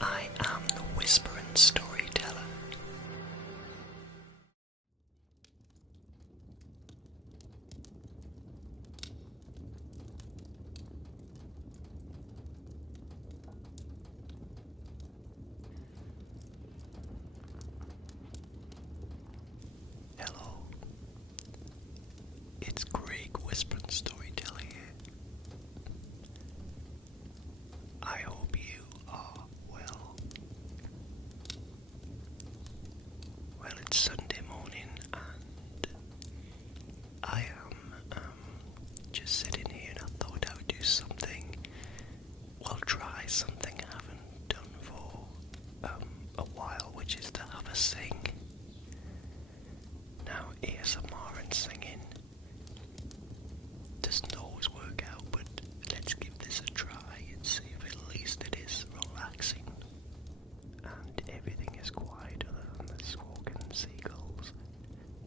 I am the Whispering Storyteller. Hello, it's Greg Whispering Storyteller here. I hope you are well. Well, it's Sunday morning and I am just sitting here and I thought I would do something, well, try something I haven't done for a while, which is to have a sing. Now, ASMR and singing doesn't always work out, but let's give this a try and see if at least it is relaxing and everything is quiet other than the squawking seagulls.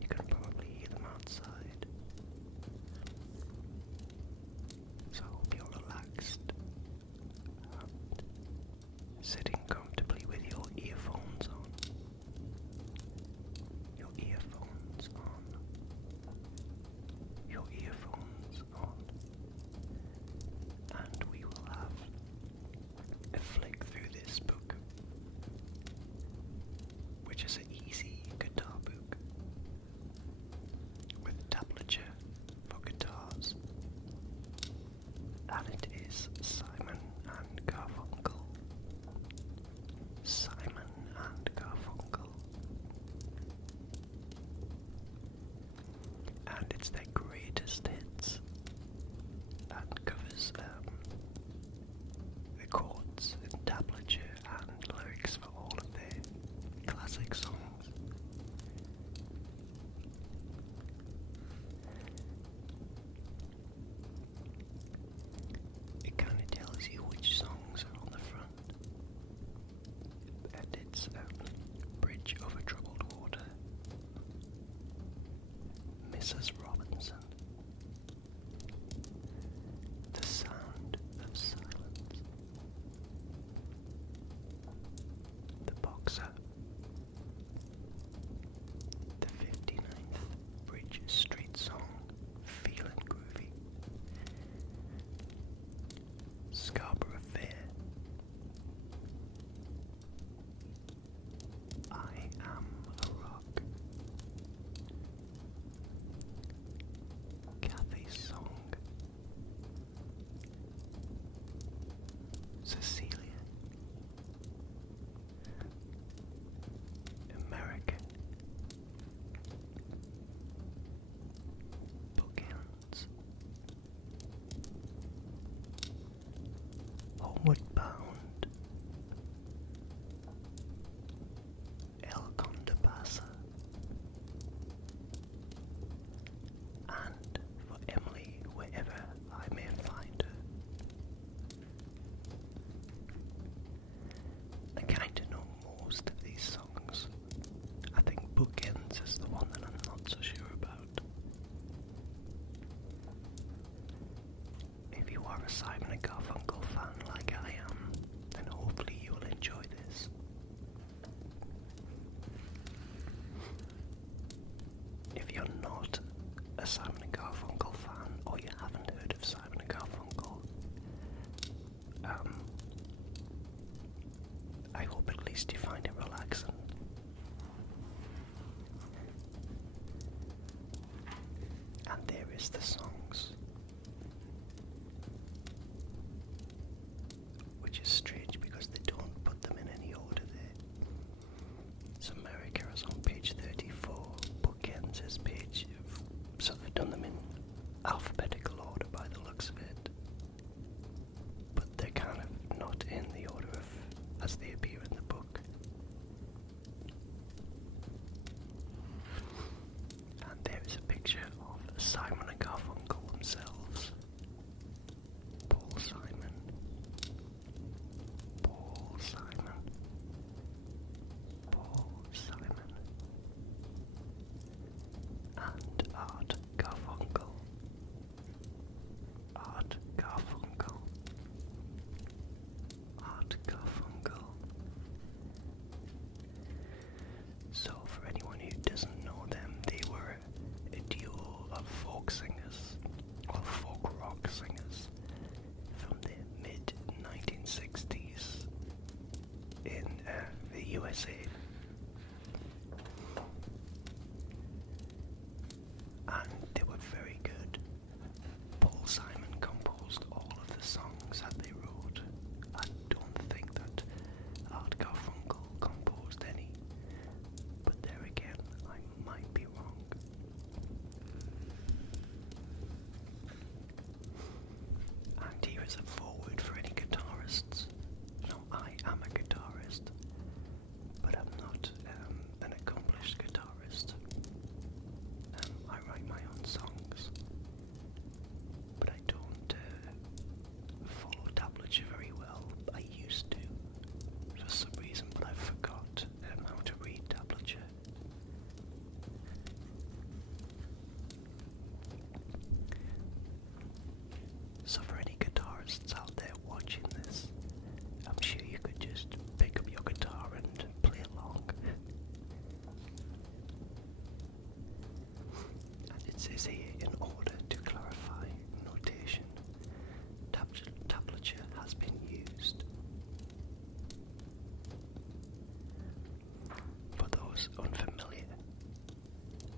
You can probably hear them outside. So I hope you're relaxed and sitting comfortably with your earphones on. Your earphones on. Your earphones on. And we will have a flick through this book, which is an easy guitar book with tablature for guitars. And it is Simon and Garfunkel. Simon and Garfunkel. And it's their greatest hits and covers the chords and tablature and lyrics for all of their classic songs. It kind of tells you which songs are on the front. And it's Bridge Over Troubled Water, Mrs. Robinson, The Sound of Silence, The Boxer, The 59th Bridge Street Song, Feelin' Groovy, Scarborough Fair, I Am a Rock, Kathy's Song, Cecilia, American, Bookends, Homeward Bound, El Conde Pasa, and For Emily Wherever I May Find Her. I kinda know most of these songs. I think Bookends is the one that I'm not so sure about. If you are a Simon and Garfunkel fan like I am, then hopefully you will enjoy this. If you're not a Simon and Garfunkel fan, or you haven't heard of Simon and Garfunkel, I hope at least you find it relaxing. And there is the songs, which is strange because they don't put them in any order there. So America is on page 34, Bookends is page, so they've done them in alphabetical order by the looks of it. But they're kind of not in the order of as they appear in the book. And there is a picture of Simon and Garfunkel themselves. Paul Simon. Paul Simon. Paul Simon. And Art Garfunkel. Art Garfunkel. Art Garfunkel. USA. And they were very good. Paul Simon composed all of the songs that they wrote. I don't think that Art Garfunkel composed any, but there again, I might be wrong. And here is a foreword for any guitarists. Now, I am a guitarist, but I'm not an accomplished guitarist. I write my own songs, but I don't follow tablature very well. I used to, for some reason, but I forgot how to read tablature. So for any guitarists out there watching this, I'm sure you could just pick up your guitar and play along. And it says here, in order to clarify notation, tablature has been used. For those unfamiliar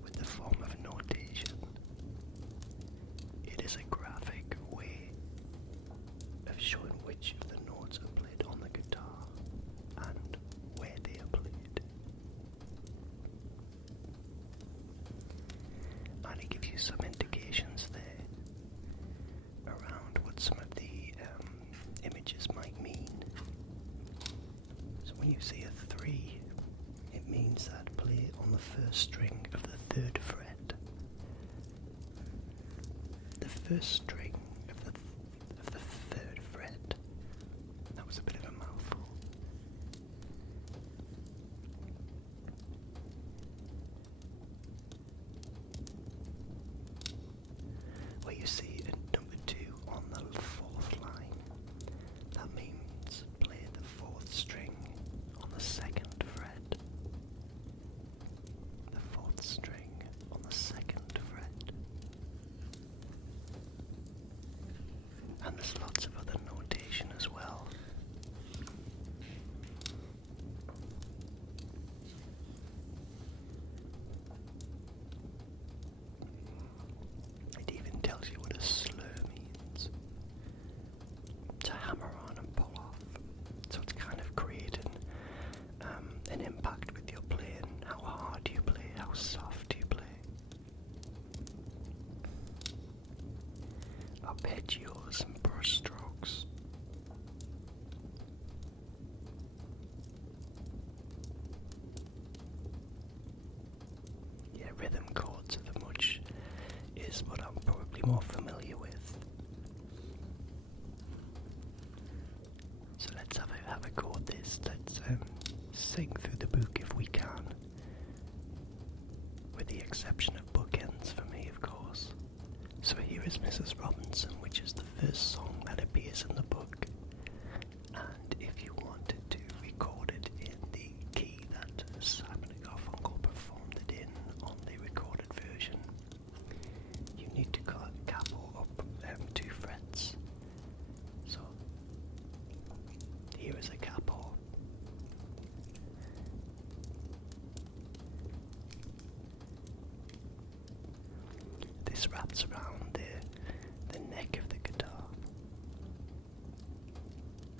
with the form of notation, it is a graphic way of showing which of the notes are played on the guitar and where they are played. And it gives you some indications there around what some of the images might mean. So when you see a 3, it means that play on the first string of the 3rd fret. The first string of the 3rd fret. That was a bit of a mouthful. Where you see a number 2 on the 4th line, that means play the 4th string on the 2nd fret. The 4th string on the 2nd fret. And there's lots of other notation as well. It even tells you what a slur means. To hammer on and pull off. So it's kind of creating an impact with your playing. How hard do you play? How soft do you play? Arpeggios and brush strokes. Yeah, rhythm chords are the much is what I'm probably more familiar with. So let's have a go at this. Let's sing through the book if we can, with the exception of bookends for me, of course. So here is Mrs. Robinson, which is the first song that appears in the book. And if you wanted to record it in the key that Simon Garfunkel performed it in on the recorded version, you need to capo up 2 frets. So here is a capo. This wraps around the neck of the guitar,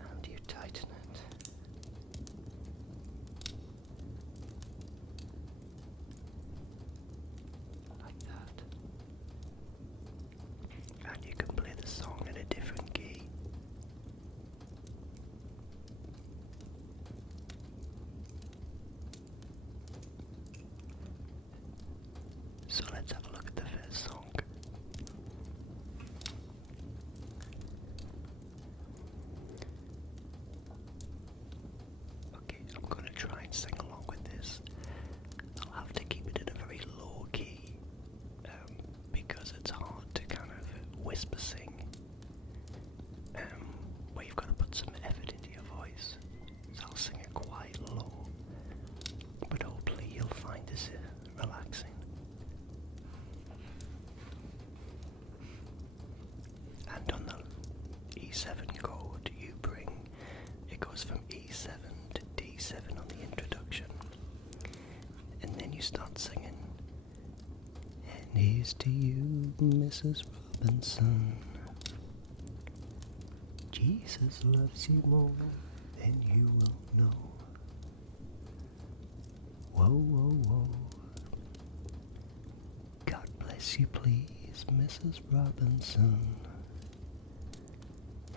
and you tighten it. Like that. And you can play the song in a different key. So let's have a look at the first song. Okay, I'm going to try and sing along with this. I'll have to keep it in a very low key because it's hard to kind of whisper sing where you've got to put some effort into your voice. So I'll sing it quite low, but hopefully you'll find this relaxing. And on the E7 chord, it goes from E7 to D7 on the introduction. start singing. And here's to you, Mrs. Robinson. Jesus loves you more than you will know. Whoa, whoa, whoa. God bless you, please, Mrs. Robinson.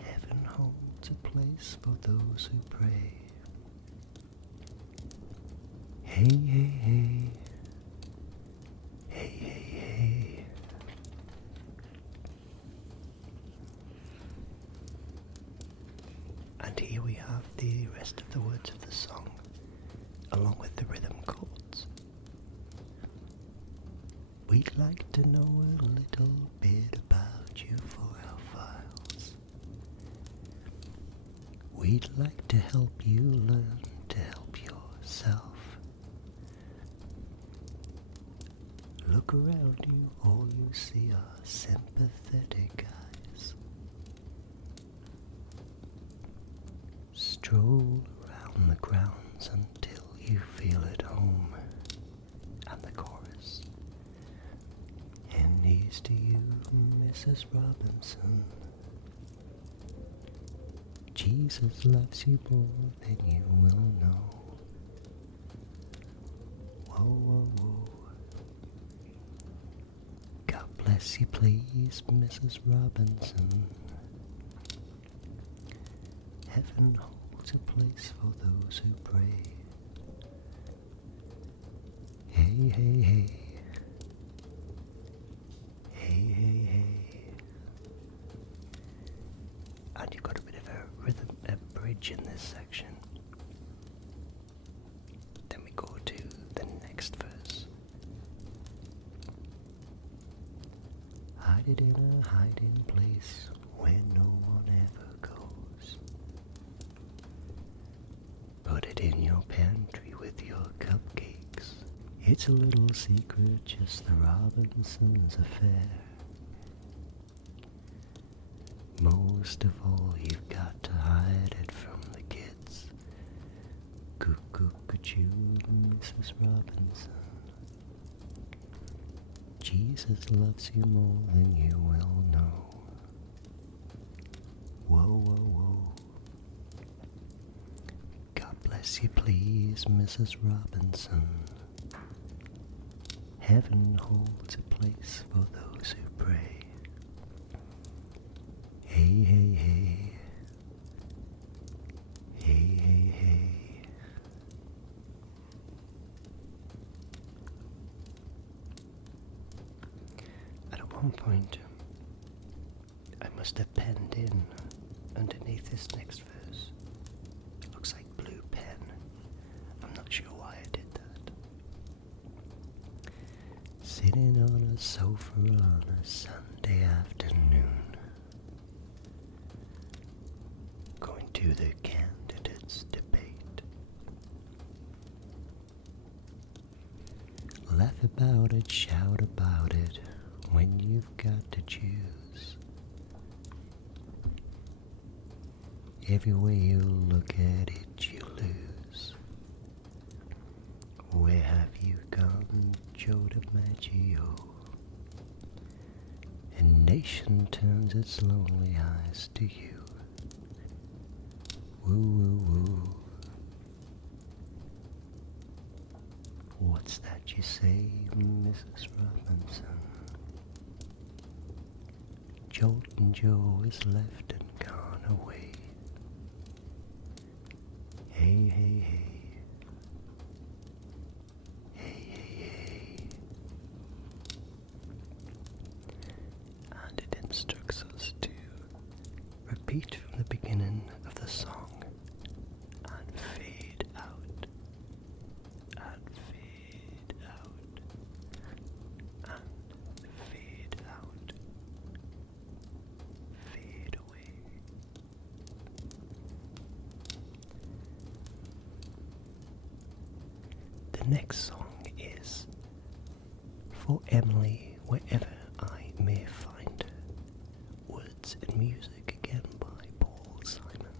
Heaven holds a place for those who pray. Hey, hey, hey. Hey, hey, hey. And here we have the rest of the words of the song, along with the rhythm chords. We'd like to know a little bit about you for our files. We'd like to help you learn to help yourself. Look around you, all you see are sympathetic eyes. Stroll around the grounds until you feel at home. And the chorus. And here's to you, Mrs. Robinson. Jesus loves you more than you will know. Whoa, whoa, whoa. God bless you, please, Mrs. Robinson. Heaven holds a place for those who pray. Hey, hey, hey. Hey, hey, hey. And you've got a bit of a rhythm, a bridge in this section. Then we go to the next verse. Hide it in a hiding place where no one ever goes. Put it in your pantry with your cupcakes. It's a little secret, just the Robinsons' affair. Most of all, you've got to hide it from the kids. Cuckoo-cuckoo, Mrs. Robinson. Jesus loves you more than you will know. Whoa, whoa, whoa. God bless you, please, Mrs. Robinson. Heaven holds a place for those who pray. Hey, hey, hey. Hey, hey, hey. At one point, I must have penned in underneath this next verse. It looks like blue pen. I'm not sure why I did that. Sitting on a sofa on a Sunday afternoon, going to the candidates' debate. Laugh about it, shout about it, when you've got to choose. Every way you look at it, you lose. Where have you gone, Joe DiMaggio? A nation turns its lonely eyes to you. Woo, woo, woo. What's that you say, Mrs. Robinson? Joltin' Joe is left and gone away. Hey, hey, hey. Hey, hey, hey. And it instructs us to repeat from the beginning of the song and fade out, and fade out, and fade out, fade away. The next song is For Emily Wherever I May Find Her. Words and music again by Paul Simon.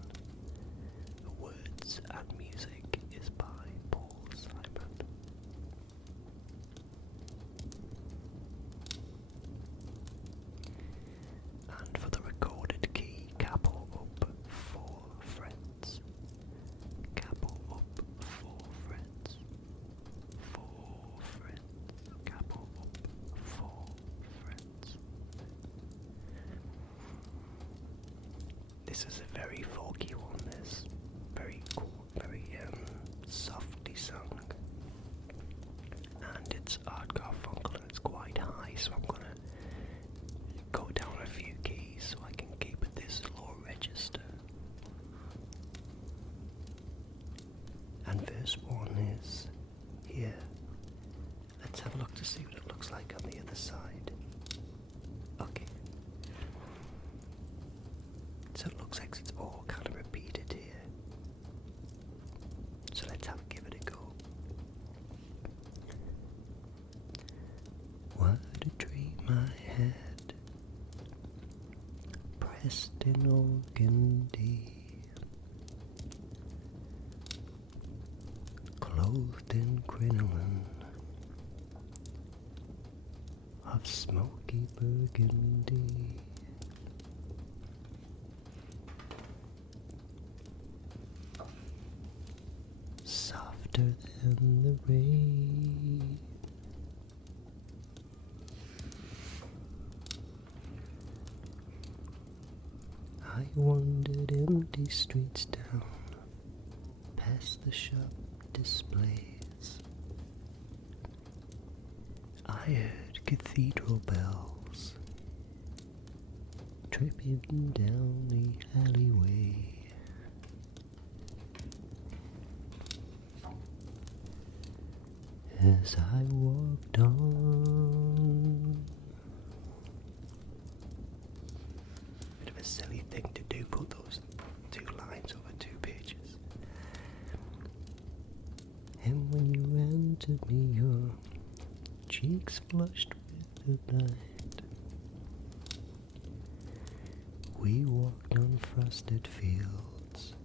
The words and music is by Paul Simon. this one is here. Let's have a look to see what it looks like on the other side. Okay. So it looks like it's all kind of repeated here. So let's give it a go. What a dream I had, pressed in organdy, clothed in crinoline of smoky burgundy. Softer than the rain, I wandered empty streets down, past the shop displays. I heard cathedral bells tripping down the alleyway. As I walked on, bit of a silly thing to do, put those 2 lines over 2 pages. And when you ran to me, your cheeks flushed with the night. We walked on frosted fields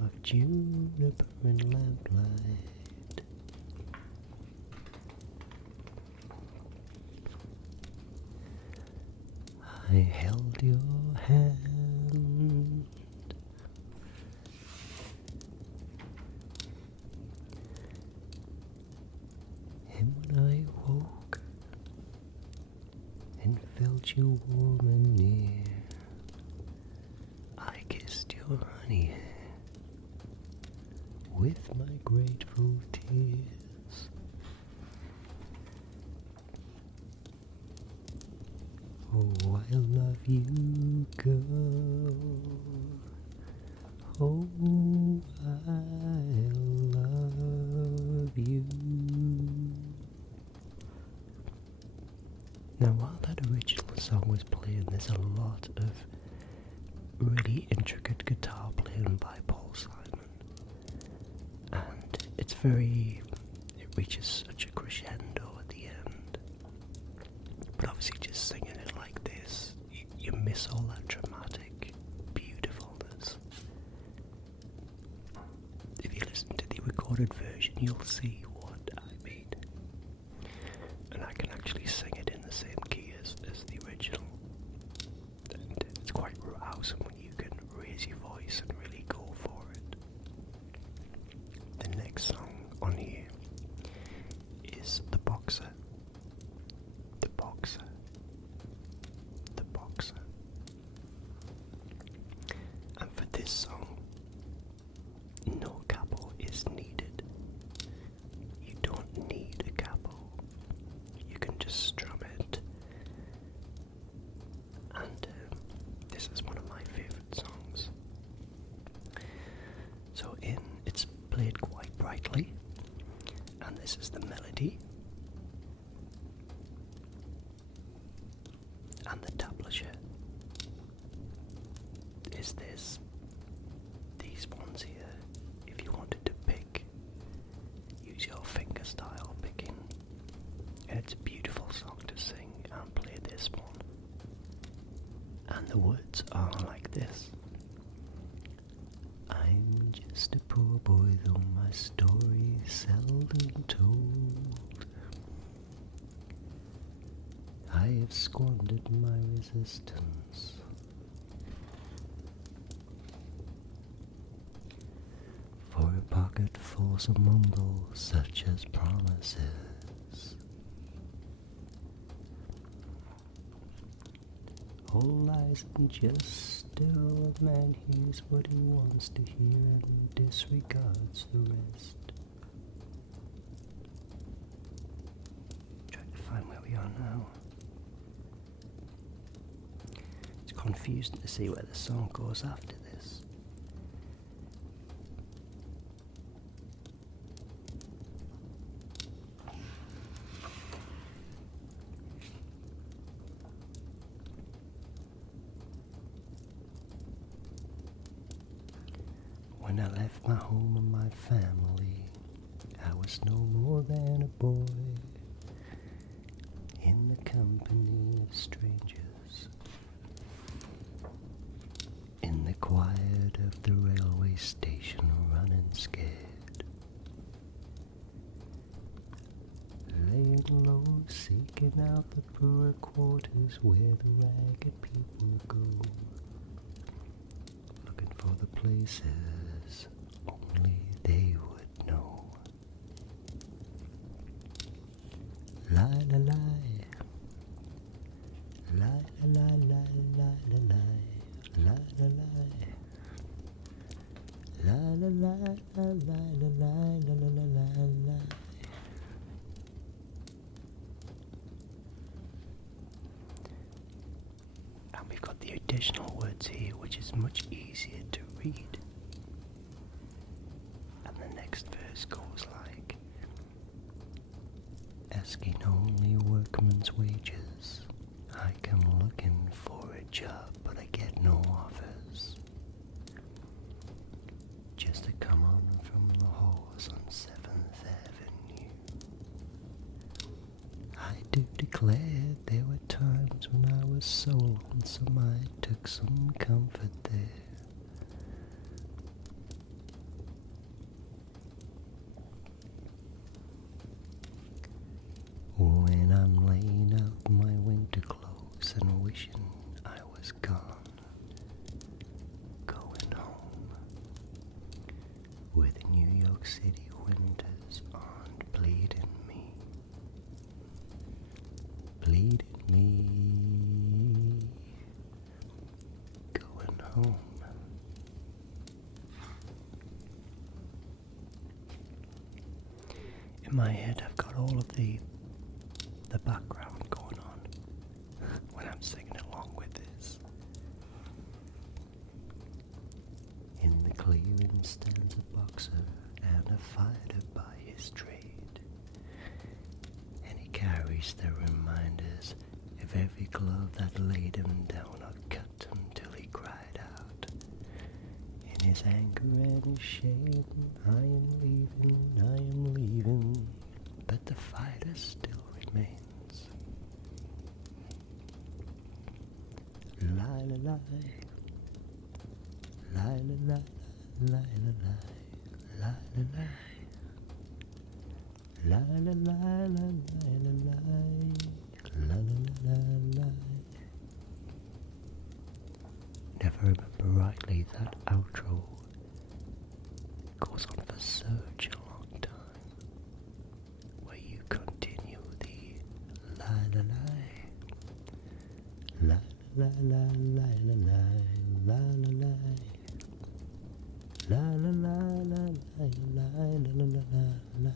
of juniper and lamplight. I held your hand, and when I woke and felt you warm and near, I kissed your honey hair with my grateful tears. Oh, I love you, girl. Oh, I love you. Now, while that original song was playing, there's a lot of really intricate guitar playing by Paul Simon. And it reaches such a crescendo at the end. But obviously just singing it like this, you miss all that dramatic beautifulness. If you listen to the recorded version, you'll see what I mean. And I can actually sing it in the same key as the original. And it's quite rousing when you can raise your voice and really go for it. The next song on here is The Boxer. The Boxer. The Boxer. And for this song, no capo is needed. You don't need a capo. You can just strum it. And this is one of my favorite songs. So it's played quite brightly, and this is the melody. And the tablature is these ones here. If you wanted to pick, use your finger style picking. And it's a beautiful song to sing and play this one. And the words are like this. I'm just a poor boy, though my story is seldom told. I have squandered my resistance for a pocket full of mumble such as promises. All lies and just still a man hears what he wants to hear and disregards the rest. Trying to find where we are now. Confusing to see where the song goes after this. When I left my home and my family, I was no more than a boy in the company of strangers, in the quiet of the railway station, running scared, laying low, seeking out the poorer quarters where the ragged people go, looking for the places only they would know. Lie, la, lie, lie, la, lie, lie, lie, la, lie, lie, la, lie, la, la, lie, la, lie, la, lie, la, la, la, la, lie. And we've got the additional words here, which is much easier to read. And the next verse goes like, asking only workman's wages. I come looking for a job, but I get no offers. Just to come on from the horse on 7th Avenue. I do declare there were times when I was so lonesome I took some comfort there. When I'm laying out my winter clothes and wishing I was gone, going home, where the New York City winters aren't bleeding me, going home. In my head I've got all of the background going on when I'm singing along with this. In the clearing stands a boxer and a fighter by his trade, and he carries the reminders of every glove that laid him down or cut him till he cried out. In his anger and his shame, I am leaving, but the fighter still remains. Lie, la, lie, lie, la, lie, lie, la, lie, lie, la, lie, lie, la, lie, la, lie, la, la, lie. Never remember rightly that outro goes on for such a long time, where you continue the lie, la, lie, lie, la la la la la la la la la la la la la la la la la la la.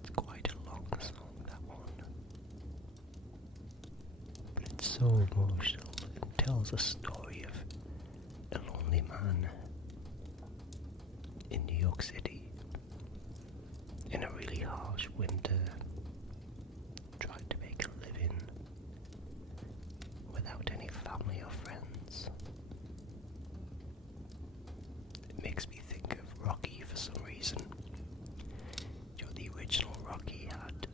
It's quite a long song, that one, but it's so emotional and tells a story of a lonely man in New York City in a really harsh winter, trying to make a living without any family or friends. It makes me think of Rocky for some reason. You know, the original Rocky had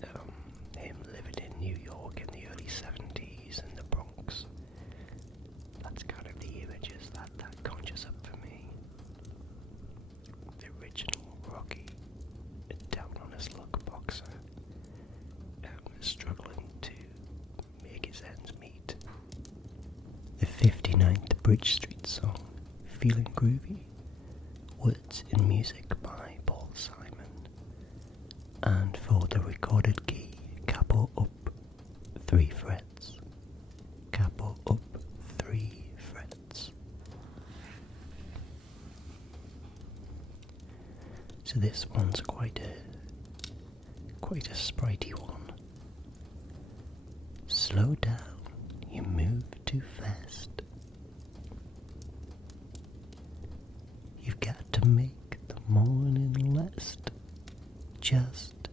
him living in New York in the early 70s in the Bronx. That's kind of the images that conjures up for me. The original Rocky, a down on his luck boxer, struggling to make his ends meet. The 59th Bridge Street song, Feeling Groovy, words and music by Paul Simon, and for the recorded key, capo up 3 frets, capo up 3 frets. So this one's quite a spritey one. Slow down, you move too fast. You've got to make the morning last. just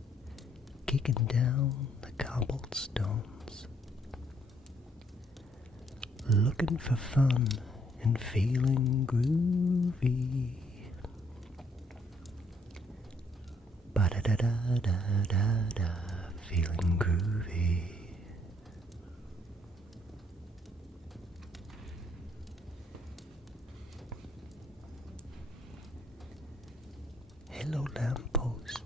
kicking down the cobblestones, looking for fun and feeling groovy. Ba-da-da-da-da-da-da, feeling groovy. Hello lamppost,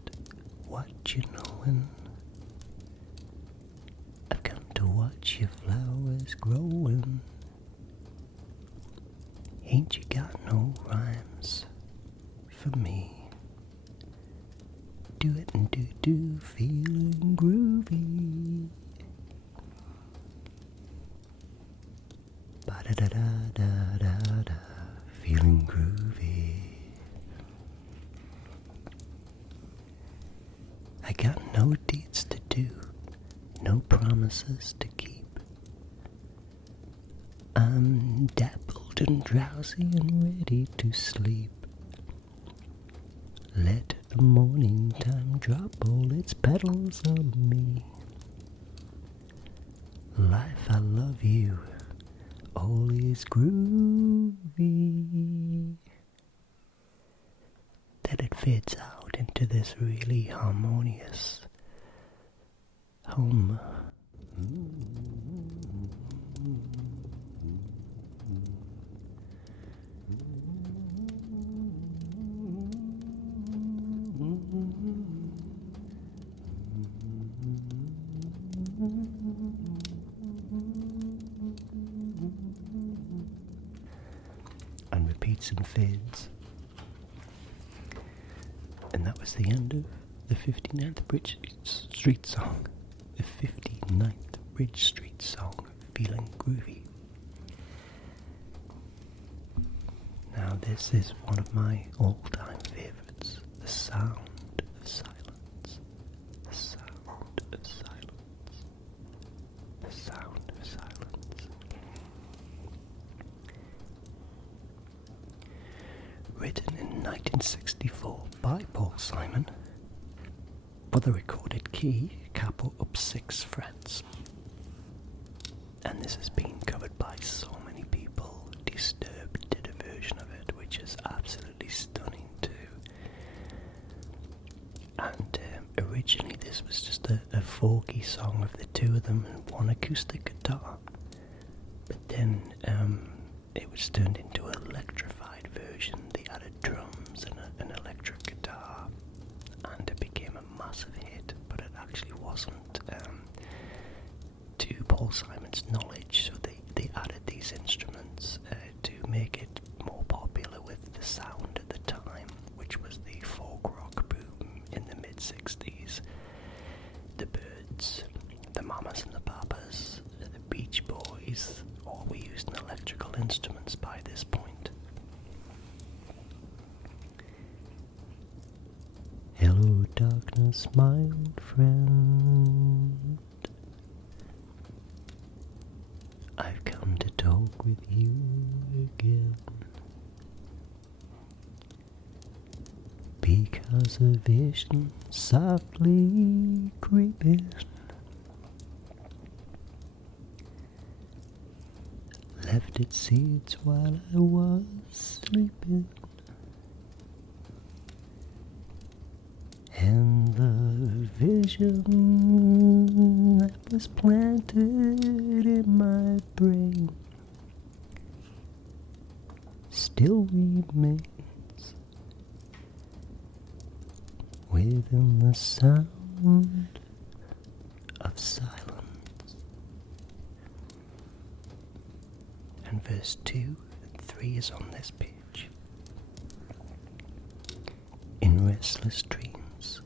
what you knowin'? I've come to watch your flowers growin'. Ain't you got no rhymes for me? Do it and do, feeling groovy. Ba-da-da-da-da-da-da, feeling groovy. I got no deeds to do, no promises to keep. I'm dappled and drowsy and ready to sleep. Let the morning time drop all its petals on me. Life, I love you, all is groovy. Then it fades out into this really harmonious hum. And repeats and fades. And that was the end of the 59th Bridge Street song. The 59th Bridge Street song, Feeling Groovy. Now this is one of my all-time favourites, the sound of silence. The sound of silence. The sound of silence. Written in 1964 by Paul Simon for the recorded key, capo up 6 frets. And this has been covered by so many people. Disturbed did a version of it, which is absolutely stunning too. And originally this was just a folky song of the two of them and one acoustic guitar. But then it was turned into an electrified version. They added drums and an electric guitar, and it became a massive hit. But it actually wasn't, to Paul Simon's knowledge. So they added these instruments to make it more popular with the sound at the time, which was the folk rock boom in the mid-60s. The Byrds, the Mamas and the Papas, the Beach Boys, all were using electrical instruments by this point. Hello darkness, my old friend. I've come to talk with you again, because a vision softly creeping left its seeds while I was sleeping, and the vision that was planted in my brain still remains within the sound of silence. And verse 2 and 3 is on this page. In restless dreams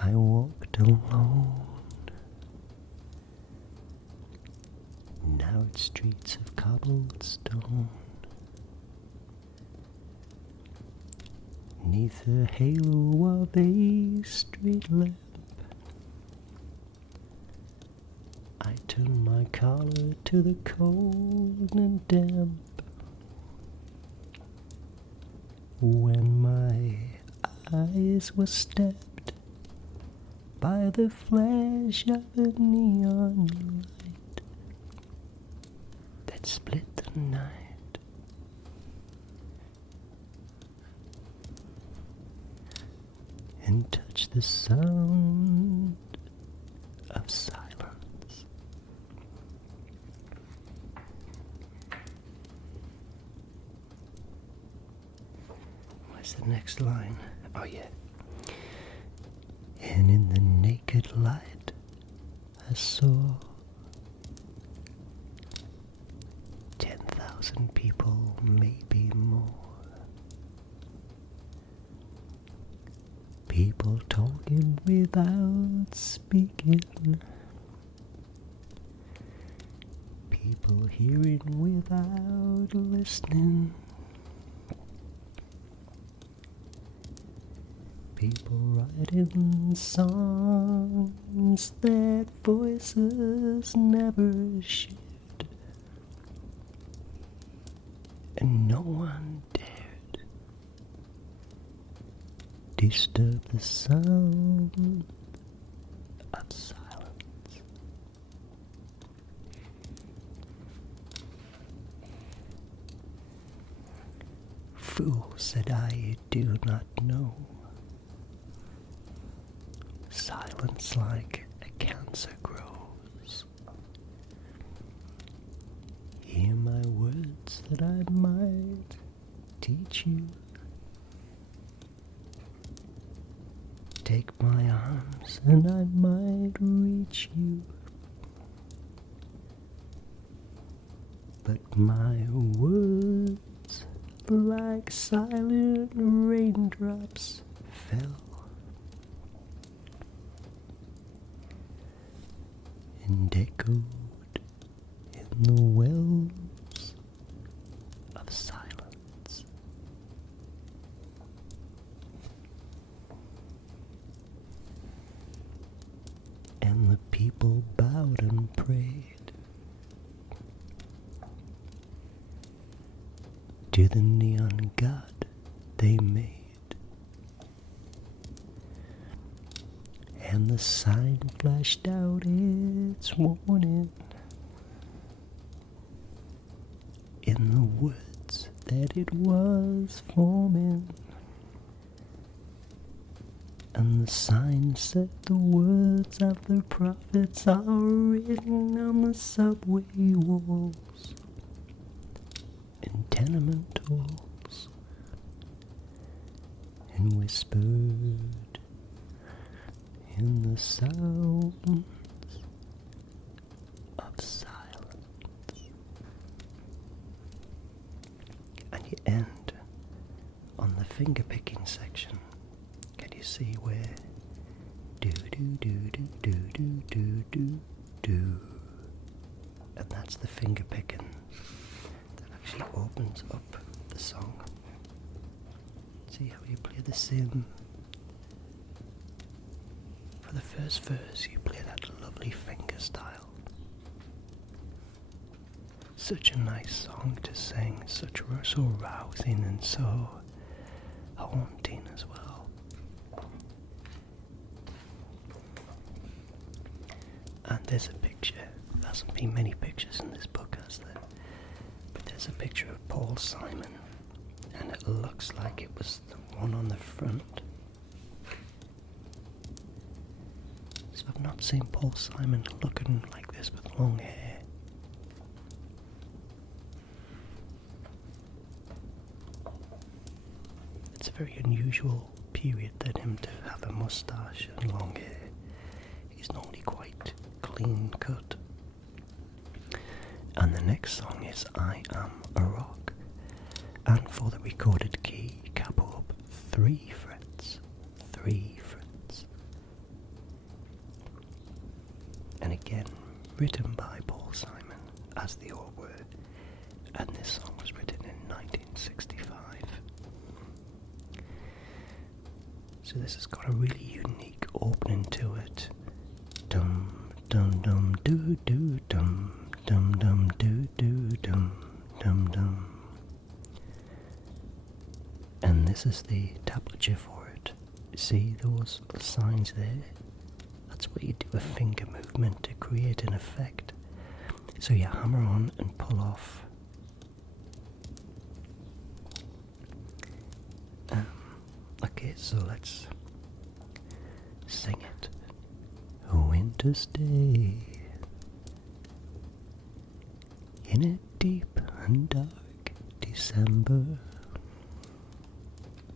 I walked alone, narrowed streets of cobbled stone, neath the halo of a street lamp. I turned my collar to the cold and damp, when my eyes were stabbed by the flash of a neon light that split the night. And touch the sound of silence. Where's the next line? Oh yeah. And in the naked light I saw 10,000 people, maybe more. People talking without speaking. People hearing without listening. People writing songs that voices never shared. And no one dared disturb the sound of silence. Fool, said I, you do not know. Silence like a cancer grows. Hear my words that I might teach you. Take my arms and I might reach you. But my words, like silent raindrops, fell and echoed in the wells of silence. And the people bowed and prayed to the neon god they made. And the sign flashed out its warning in the woods that it was forming. And the sign said the words of the prophets are written on the subway walls and tenement halls, and whispered in the sounds of silence. And you end on the finger picking section. Can you see where do do do do do do do do do, and that's the finger picking that actually opens up the song. See how you play the sim. For the first verse, you play that lovely finger style. Such a nice song to sing, so rousing and so haunting as well. And there's a picture. There hasn't been many pictures in this book, has there? But there's a picture of Paul Simon, and it looks like it was the one on the front. So I've not seen Paul Simon looking like this with long hair. It's a very unusual period for him to have a moustache and long hair. He's normally quite clean cut. And the next song is I Am a Rock. And for the recorded key, capo up 3 frets. 3 frets. And again, written by Paul Simon as the old word. And this song was written in 1965. So this has got a really unique opening to it. Dum dum dum doo doo dum dum dum doo doo dum dum dum. And this is the tablature for it. See those signs there? That's what you do, a finger movement to create an effect. So you hammer on and pull off. Okay, so let's sing it. A winter's day in a deep and dark December.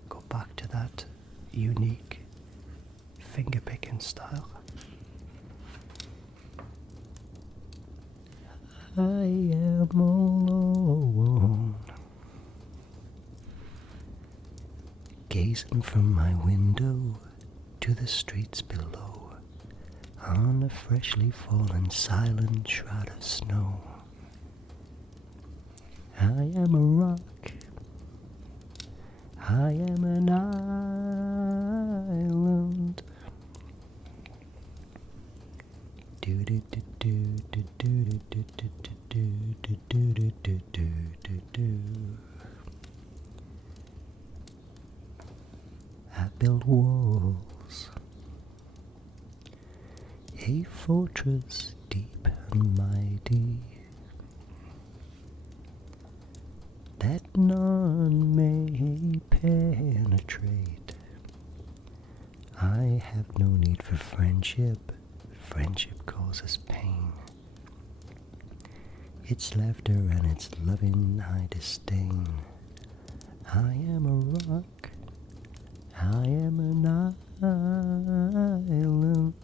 Go back to that unique finger picking style. I am all alone, gazing from my window to the streets below, on a freshly fallen silent shroud of snow. I am a rock, I am an island. Do do do do do do do do do do do do do do do. I build walls, a fortress deep and mighty, that none may penetrate. I have no need for friendship. Friendship causes pain. Its laughter and its loving I disdain. I am a rock, I am an island.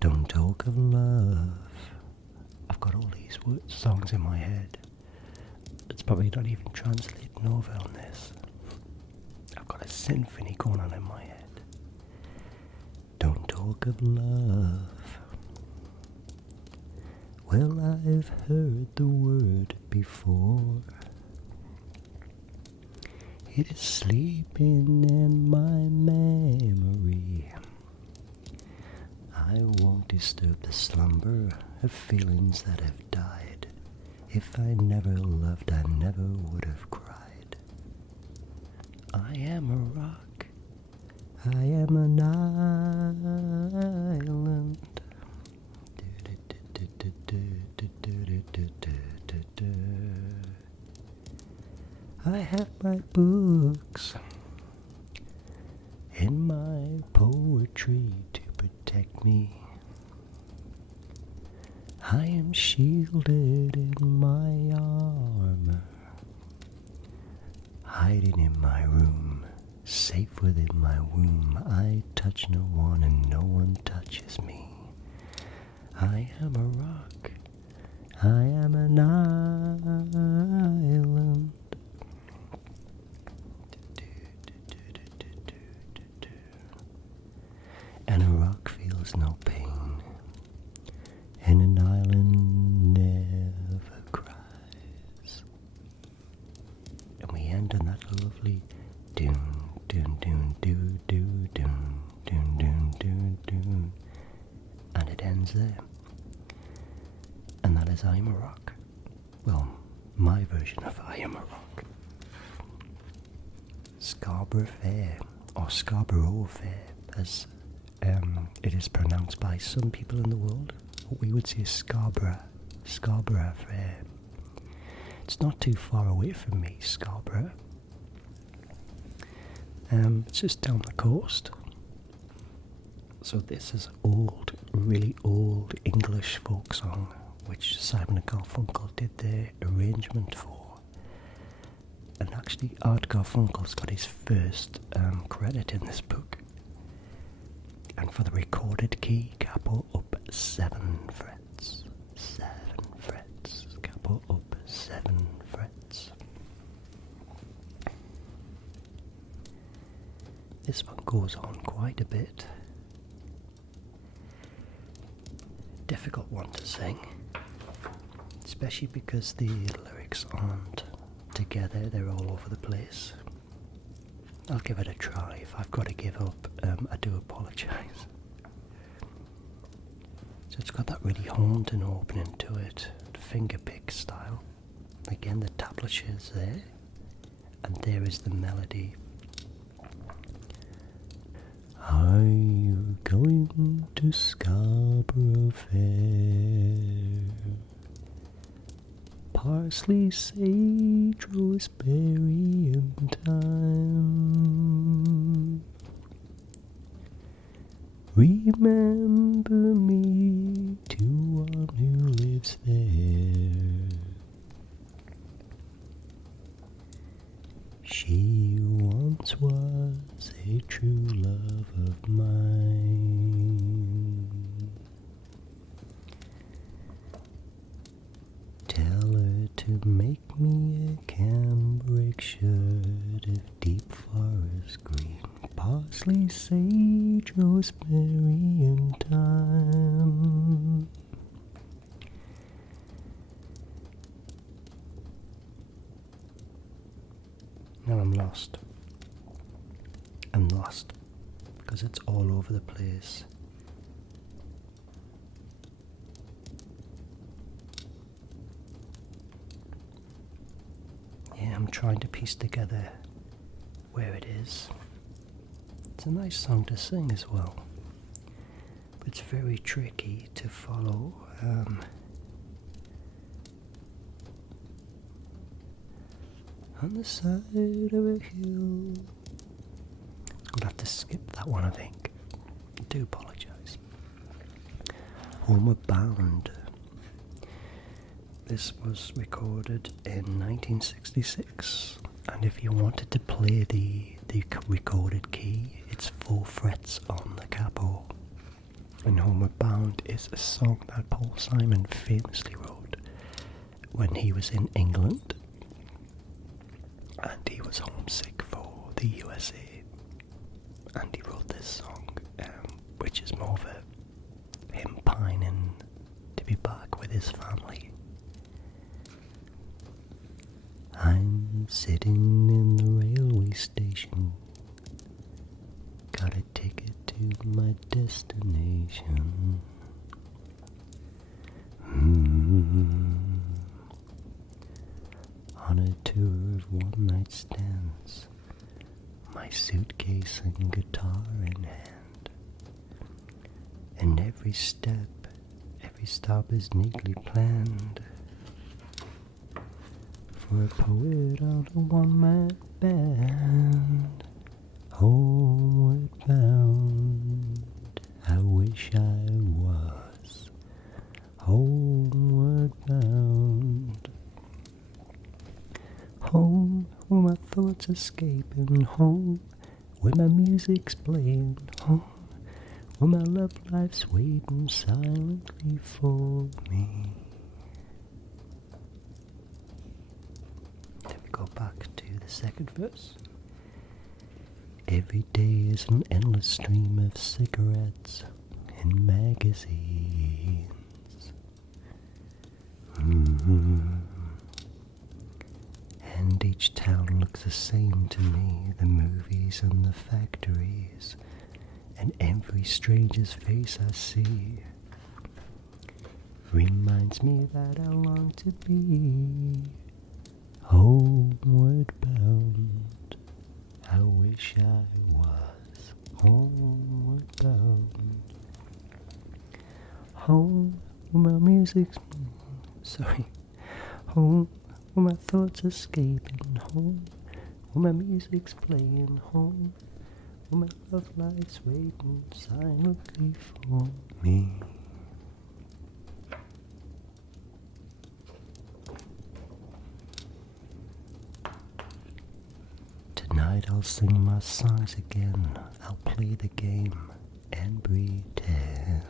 Don't talk of love. I've got all these songs in my head. It's probably not even translating over on this. I've got a symphony going on in my head. Don't talk of love. Well, I've heard the word before. It is sleeping in my memory. I won't disturb the slumber of feelings that have died. If I never loved, I never would have cried. I am a rock, I am an island. I have my books and my poetry to protect me. I am shielded in my armor, hiding in my room, safe within my womb. I touch no one and no one touches me. I am a rock, I am an island. And a rock feels no pain, and an island never cries. And we end on that lovely doon, doon, doon, doo, doo, doon, doon, doon, doon, doon. And it ends there. And that is I Am a Rock. Well, my version of I Am a Rock. Scarborough Fair, or Scarborough Fair, as it is pronounced by some people in the world. What we would say is Scarborough Fair. It's not too far away from me, Scarborough. It's just down the coast. So this is old, really old English folk song, which Simon Garfunkel did the arrangement for. And actually Art Garfunkel's got his first credit in this book. And for the recorded key, capo up 7 frets. 7 frets. Capo up 7 frets. This one goes on quite a bit. Difficult one to sing, especially because the lyrics aren't together, they're all over the place. I'll give it a try. If I've got to give up, I do apologise. So it's got that really haunting opening to it, finger pick style. Again, the tablature is there, and there is the melody. Are you going to Scarborough Fair? Parsley, sage, roseberry, and thyme. Remember me to one who lives there. She once was a true love of mine. Tell her to make me a cambric shirt of deep forest green, parsley, sage, rosemary, and thyme. Now I'm lost. I'm lost because it's all over the place. Yeah, I'm trying to piece together where it is. It's a nice song to sing as well, but it's very tricky to follow. On the side of a hill. I'll have to skip that one, I think. I do apologise. Homeward Bound. This was recorded in 1966, and if you wanted to play the recorded key, it's 4 frets on the capo. And Homeward Bound is a song that Paul Simon famously wrote when he was in England and he was homesick for the USA, and he wrote this song, which is more of him pining to be back with his family. I'm sitting in the railway station, got a ticket to my destination. On a tour of one-night stands, my suitcase and guitar in hand, and every stop is neatly planned for a poet on a one-man band. Homeward bound, I wish I was homeward bound. Home, where my thoughts escaping. Home, where my music's playing. Home, where my love life's waiting silently for me. Then we go back to the second verse. Every day is an endless stream of cigarettes and magazines. And each town looks the same to me, the movies and the factories, and every stranger's face I see reminds me that I long to be homeward bound. I wish I was homeward bound. Home where my music's... Home where my thoughts escaping. Home where my music's playing. Home where my love life's waiting silently for me. Tonight I'll sing my songs again. I'll play the game and pretend.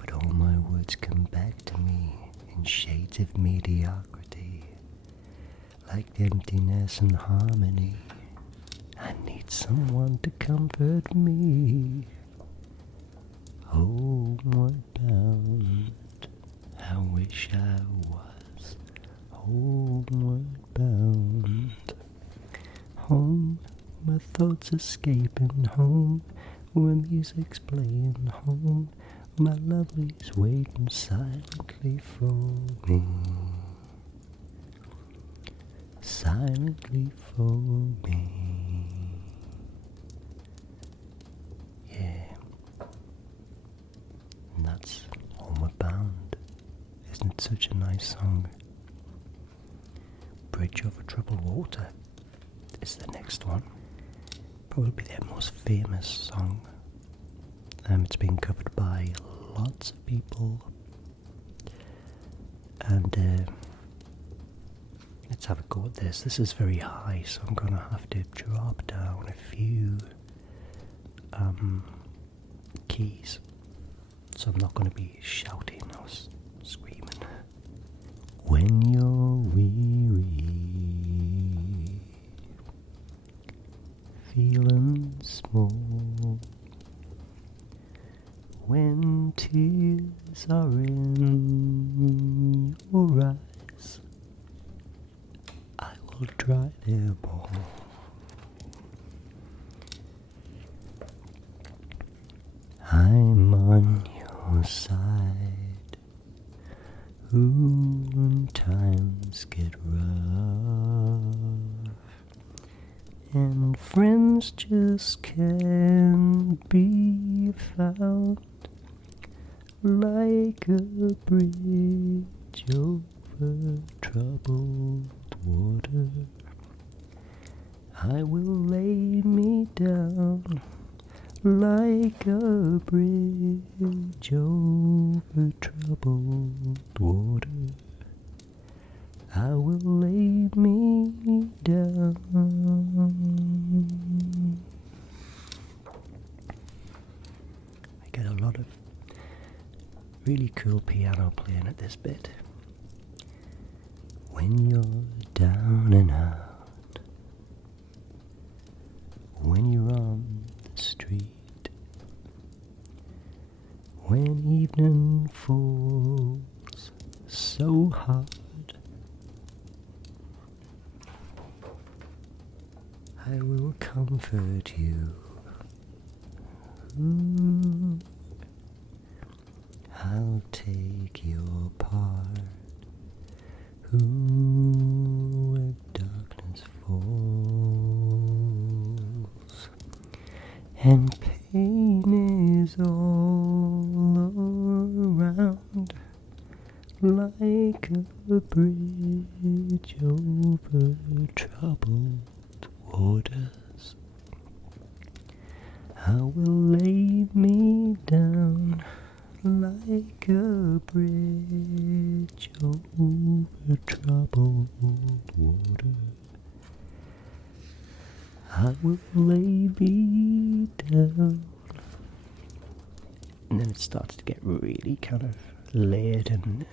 But all my words come back to me in shades of mediocrity, like emptiness and harmony. I need someone to comfort me. Homeward bound, I wish I was homeward bound. Home, my thoughts thoughts escaping home, where music's playing home, my lovely's waiting silently for me. Silently for me. Yeah. And that's Homeward Bound. Isn't it such a nice song? Bridge Over Troubled Water is the next one. Probably their most famous song. It's been covered by lots of people. And let's have a go at this. This is very high, so I'm going to have to drop down a few keys. So I'm not going to be shouting or screaming. When you're weary, feeling small, when tears are in your eyes, I will dry them all. I'm on your side, when times get rough, and friends just can't be found, like a bridge over troubled water. I will lay me down like a bridge over troubled water. I will lay me down. I get a lot of really cool piano playing at this bit. When you're down and out, when you're on the street, when evening falls so hard, I will comfort you. I'll take your part. When darkness falls and pain is all around, like a bridge over troubled waters, I will lay me down like a bridge over troubled water. I will lay me down. And then it starts to get really kind of layered, and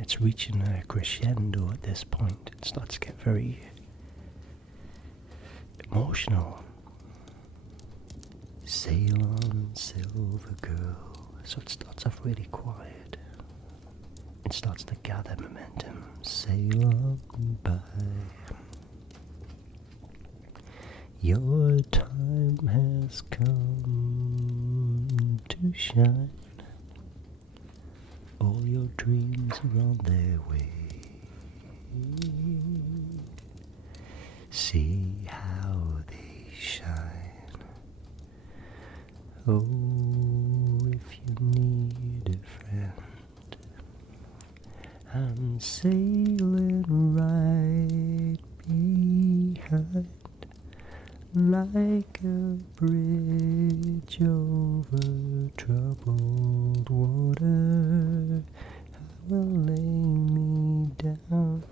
it's reaching a crescendo at this point. It starts to get very emotional. Sail on, silver girl. So it starts off really quiet. It starts to gather momentum. Sail on by. Your time has come to shine. All your dreams are on their way. See how they shine. Oh, if you need a friend, I'm sailing right behind, like a bridge over troubled water. I will lay me down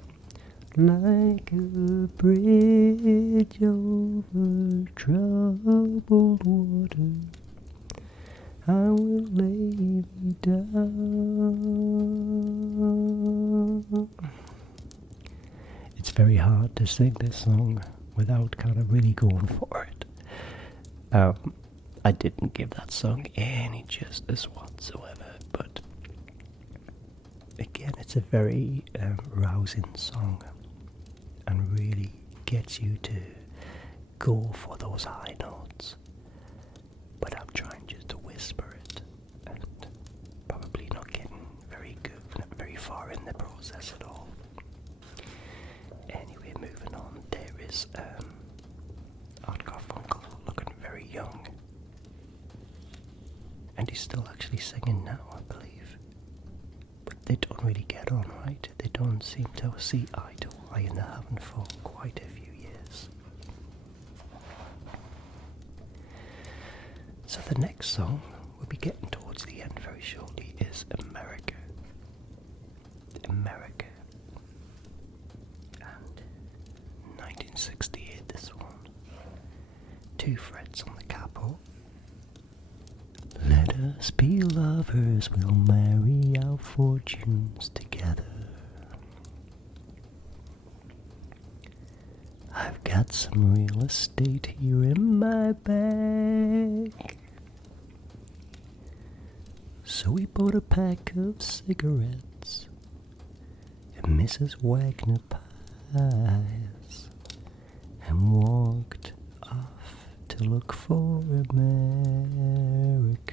like a bridge over troubled water. I will lay me down. It's very hard to sing this song without kind of really going for it. I didn't give that song any justice whatsoever, but again, it's a very rousing song and really gets you to go for those high notes, but I'm trying just to whisper it, and probably not getting very good, not very far in the process at all. Anyway, moving on, there is Art Garfunkel looking very young, and he's still actually singing now, I believe. But they don't really get on, right? They don't seem to see eye to eye, and they haven't for quite a few years. So the next song we'll be getting towards the end very shortly is America. America. And 1968, this one. 2 frets on the capo. Let us be lovers, we'll marry our fortunes together. I've got some real estate here in my bag. So we bought a pack of cigarettes and Mrs. Wagner pies and walked off to look for America.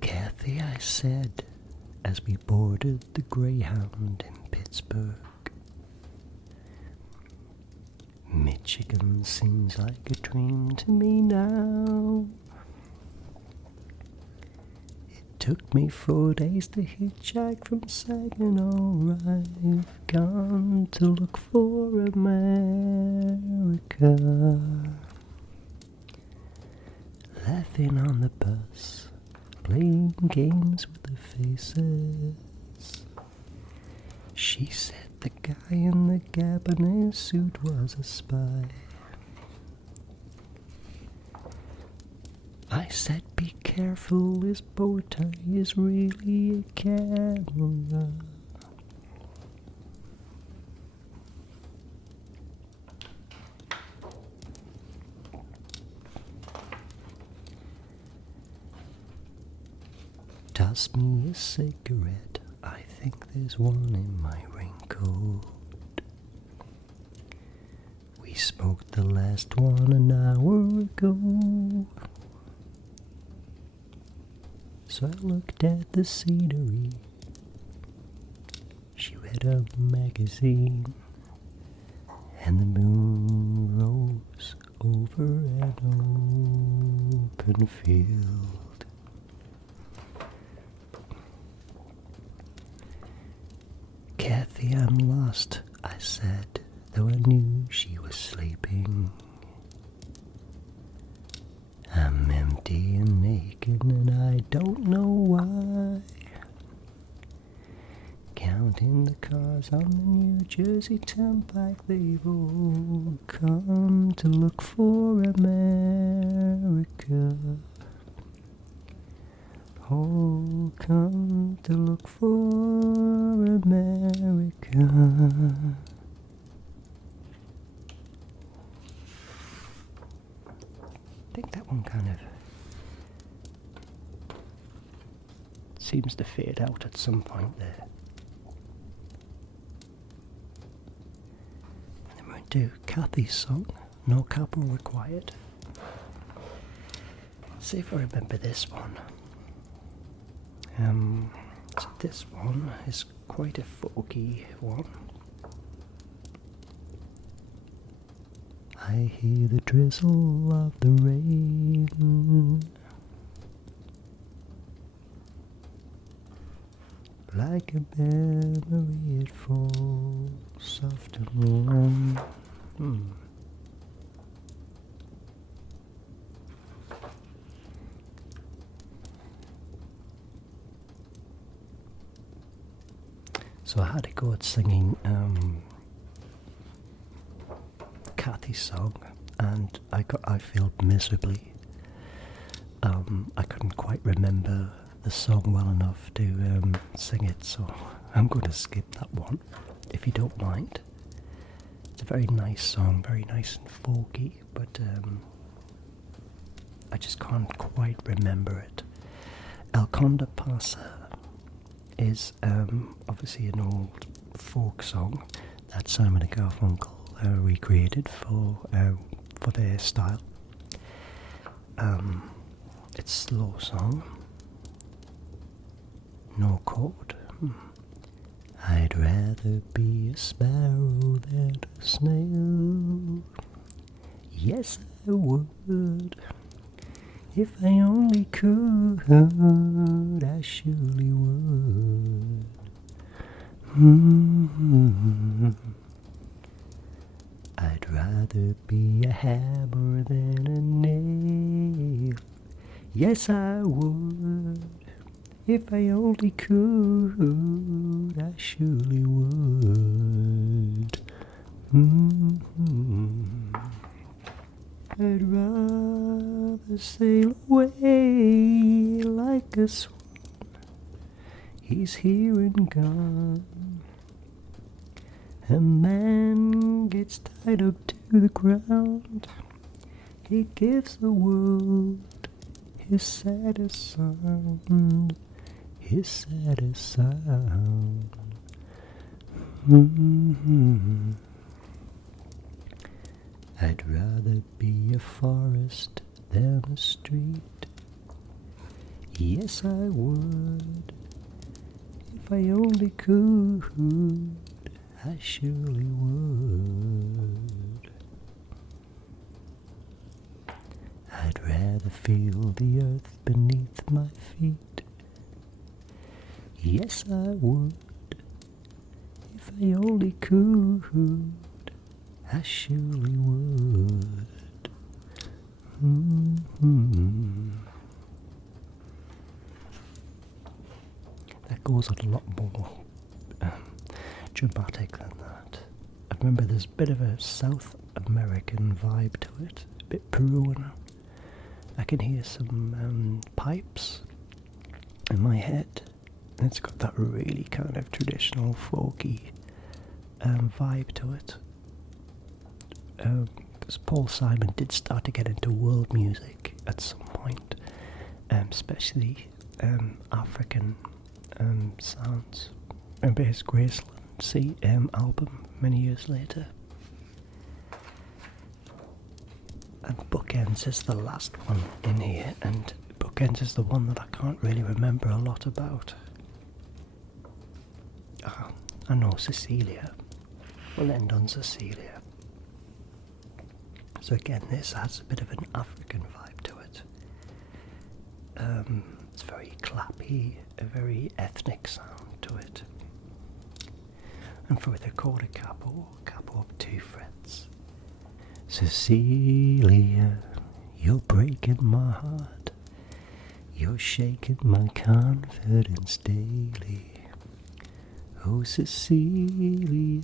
Kathy, I said, as we boarded the Greyhound in Pittsburgh, Michigan seems like a dream to me now. It took me 4 days to hitchhike from Saginaw. I've gone to look for America. Laughing on the bus, playing games with the faces. She said the guy in the cabinet suit was a spy. I said, be careful, his bow tie is really a camera. Toss me a cigarette, I think there's one in my raincoat. We smoked the last one an hour ago. So I looked at the scenery. She read a magazine, and the moon rose over an open field. Kathy, I'm lost, I said, though I knew she was sleeping. I'm empty and naked and I don't know why. Counting the cars on the New Jersey Turnpike, they've all come to look for America. All come to look for America. I think that one kind of seems to fade out at some point there. And then we're going to do Kathy's song, No Capo Required. See if I remember this one. So this one is quite a folky one. I hear the drizzle of the rain, like a memory it falls soft and warm. So I had to go at singing Kathy's song, and I failed miserably. I couldn't quite remember the song well enough to sing it, so I'm going to skip that one, if you don't mind. It's a very nice song, very nice and folky, but I just can't quite remember it. El Conde Pasa, is obviously an old folk song that Simon Garfunkel recreated for their style. It's a slow song, no chord. I'd rather be a sparrow than a snail. Yes, I would. If I only could, I surely would. I'd rather be a hammer than a nail. Yes, I would. If I only could, I surely would. I'd rather sail away like a swan. He's here and gone. A man gets tied up to the ground. He gives the world his saddest sound. His saddest sound. I'd rather be a forest than a street. Yes, I would. If I only could, I surely would. I'd rather feel the earth beneath my feet. Yes, I would. If I only could, I surely would. That goes on a lot more dramatic than that. I remember there's a bit of a South American vibe to it, a bit Peruvian. I can hear some pipes in my head. It's got that really kind of traditional folky vibe to it. Because Paul Simon did start to get into world music at some point, especially African sounds. Remember his Graceland album many years later. And Bookends is the last one in here, and Bookends is the one that I can't really remember a lot about. I know Cecilia. We'll end on Cecilia. So again, this has a bit of an African vibe to it. It's very clappy, a very ethnic sound to it. And for the quarter capo up 2 frets. Cecilia, you're breaking my heart. You're shaking my confidence daily. Oh, Cecilia,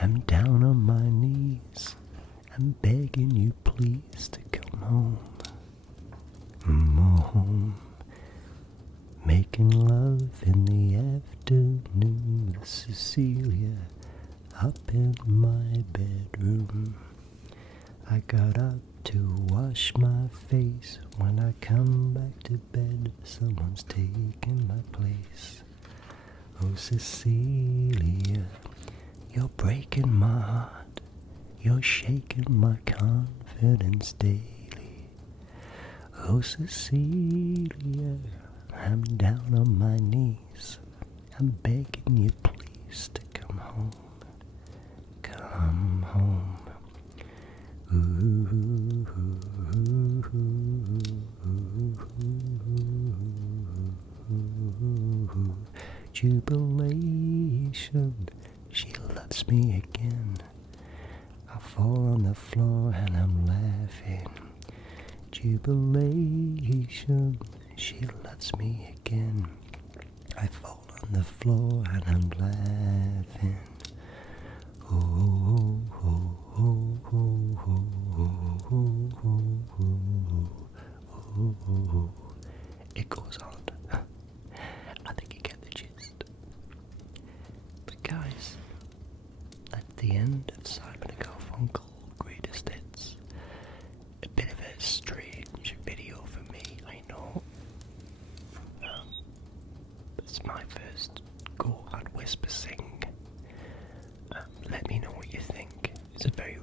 I'm down on my knees. I'm begging you please to come home. Home. Making love in the afternoon with Cecilia up in my bedroom. I got up to wash my face. When I come back to bed, someone's taking my place. Oh, Cecilia, you're breaking my heart. You're shaking my confidence daily. Oh, Cecilia, I'm down on my knees. I'm begging you please to come home. Come home. Ooh, jubilation, she loves me again. I fall on the floor and I'm laughing. Jubilation, she loves me again. I fall on the floor and I'm laughing. Oh, oh, oh, oh, oh, oh, oh, oh, oh. It goes on. I think you get the gist. But guys, at the end of Simon Garfunkel Greatest Hits, a bit of a strange video for me, I know. It's my first It's a very